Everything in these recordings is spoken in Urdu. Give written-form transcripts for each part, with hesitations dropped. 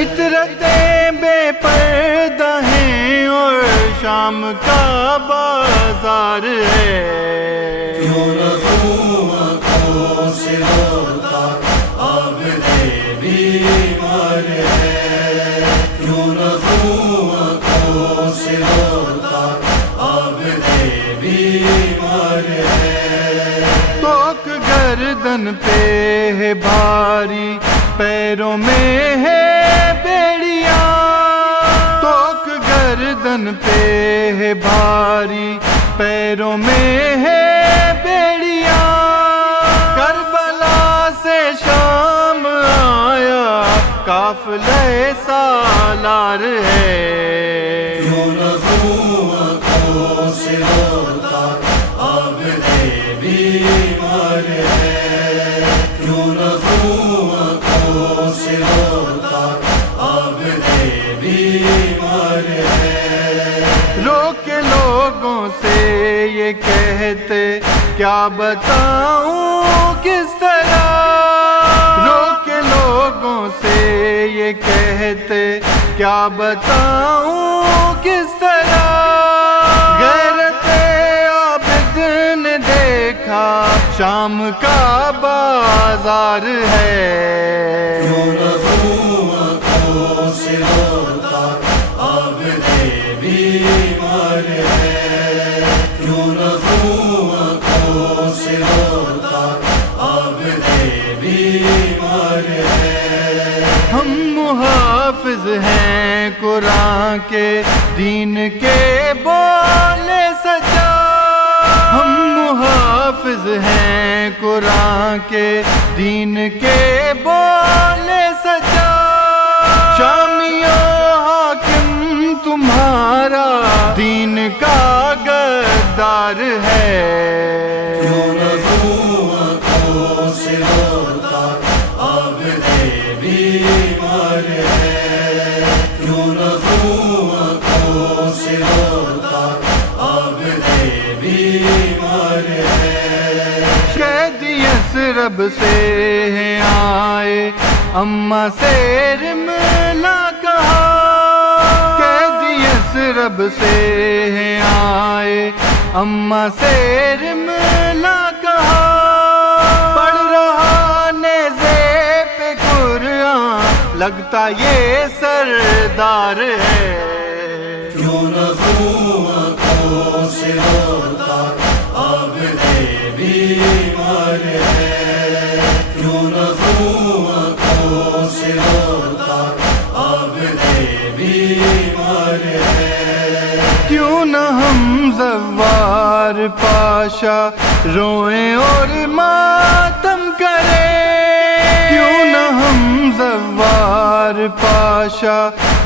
عطرتیں بے پردہ ہیں اور شام کا بازار ہے، کیوں نہ خوں آنکھوں سے ہوتا عابد بیمار ہے، کیوں نہ خوں آنکھوں سے ہوتا عابد بیمار ہے۔ توک گردن پہ ہے بھاری، پیروں میں ہے بیڑیاں، توک گردن پہ ہے بھاری، پیروں میں ہے بیڑیاں، کربلا سے شام آیا قافلہ سالار ہے، کیوں نہ خوں آنکھوں سے ہوتا عابد بیمار ہے، کیوں نہ خوں آنکھوں سے ہوتا عابد بیمار ہے۔ روک کے لوگوں سے یہ کہتے کیا بتاؤں کس طرح، روک کے لوگوں سے یہ کہتے کیا بتاؤں کس طرح، غیرت عابد نے دیکھا شام کا بازار ہے، کیوں نہ خوں آنکھوں سے ہوتا عابد بیمار ہے، کیوں نہ خوں آنکھوں سے ہوتا عابد بیمار ہے۔ ہم محافظ ہیں قرآن کے دین کے بولے سچا، ہم محافظ ہیں قرآن کے دین کے بولے سچا، شامیوں حاکم تمہارا دین کا غدار ہے، کیوں نہ خوں آنکھوں سے ہوتا عابد بیمار ہے، کیوں نہ خوں آنکھوں سے ہوتا عابد بیمار ہے۔ قید یثرب سے ہیں آئے اماں سے رملا کہا، قید یثرب سے ہیں آئے اماں سے رملا کہا، پڑھ رہا نیزے پہ قرآن لگتا یہ سردار ہے، کیوں نہ خوں آنکھوں سے ہوتا عابد بیمار ہے، کیوں نہ خوں آنکھوں سے ہوتا عابد بیمار ہے۔ کیوں نہ ہم زوار پاشا روئیں اور ماتم کریں، کیوں نہ ہم زوار پاشا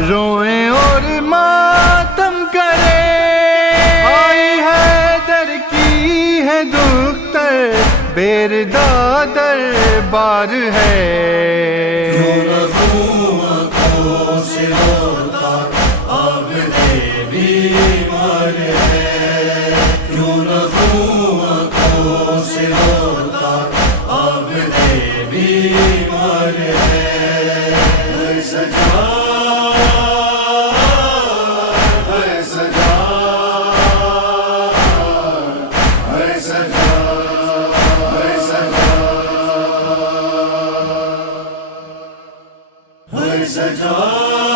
روئیں اور ماتم کریں، آئی ہے در کی ہے دختر بیردہ دربار ہے، کیوں نہ خوں آنکھوں سے ہوتا عابد بیمار ہے، کیوں نہ خوں آنکھوں سے ہوتا عابد بیمار ہے۔ اے سجاد، اے سجاد، اے سجاد، اے سجاد، اے سجاد۔